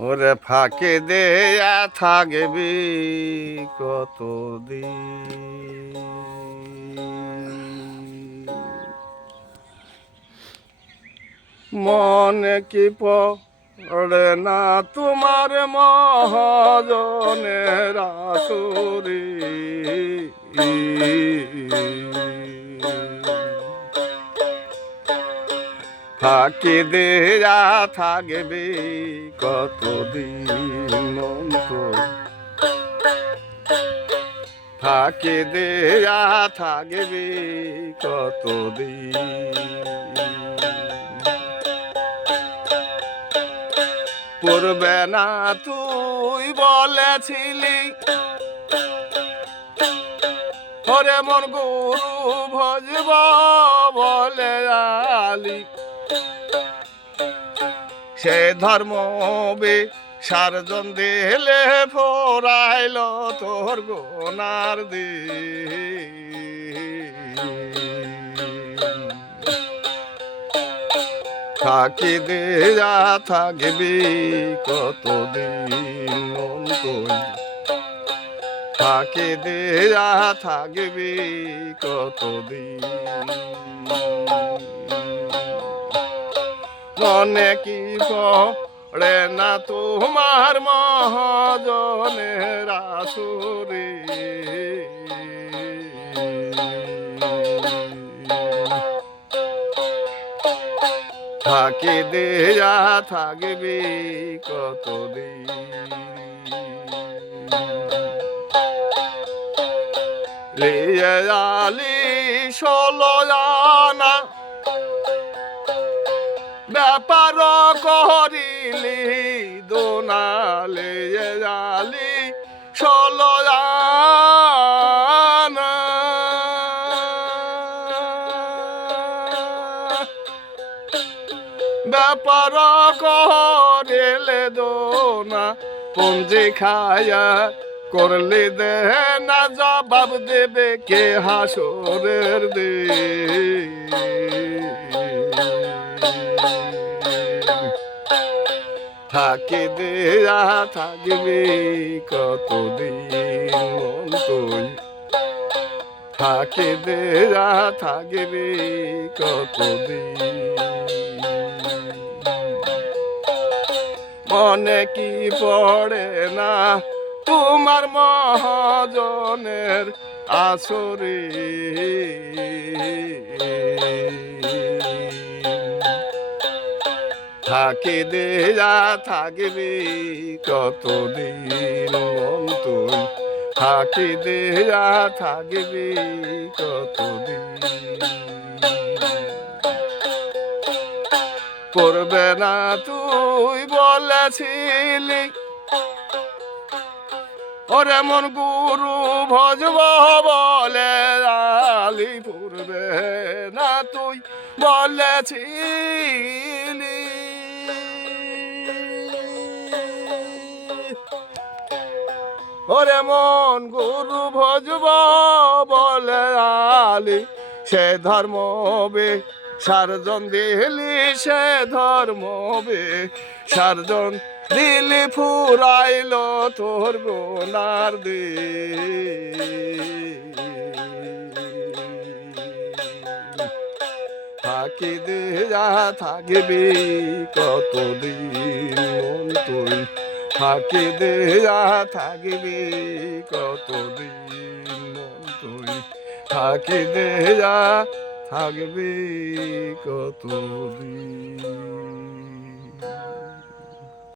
ওরে ফাঁকে দেয়া থাকবি কতদিন, মনে কি পড়ে না তোমার মহাজনের আসরে, ফাঁকি দেয়া থাকবে কতদিন অন্তর, ফাঁকি দেয়া থাকবে কতদিন। পড়বে না তুই বলেছিলি ওরে মন গুরু ভজব বলে আলি, সে ধর্ম সারজন দিলে ফোরাইল তোর গোনার দিন, ফাঁকি দেয়া থাকবি কতদিন তুই, ফাঁকি দেয়া থাকবি কতদিন। মনে কি পড়ে না তোমার মহাজনের আসরে, ফাঁকি দেয়া থাকবি কতদিন। লিয়ে আলি 16 আনা ব্যাপার করিলি দোনালে আলি 16 আনা, ব্যাপার করিলে দোনা পঞ্জি খায়া করলে দে না জবাব দেবে কে হাসরের দিন, ফাঁকি দেয়া থাকবি কতদিন তুই, ফাঁকি দেয়া থাকবি কতদিন। মনে কি পড়ে না তোমার মহাজনের আসরে, ফাঁকি দেয়া থাকবি কতদিন তুই, ফাঁকি দেয়া থাকবি কতদিন। করবে না তুই বলেছিলি ওরে মন গুরু ভজব বলে আলি, পূর্বে না তুই বলেছিলি ওরে মন গুরু ভজব বলে আলি, সে ধর্ম সারজন দিলি, সে ধর্ম সারজন দিলি ফুরাইল তোর গোনার দিন, ফাঁকি দেয়া থাকবি কতদিন তুই, ফাঁকি দেয়া থাকবি কতদিন তুই, ফাঁকি দেয়া থাকবি কতদিন।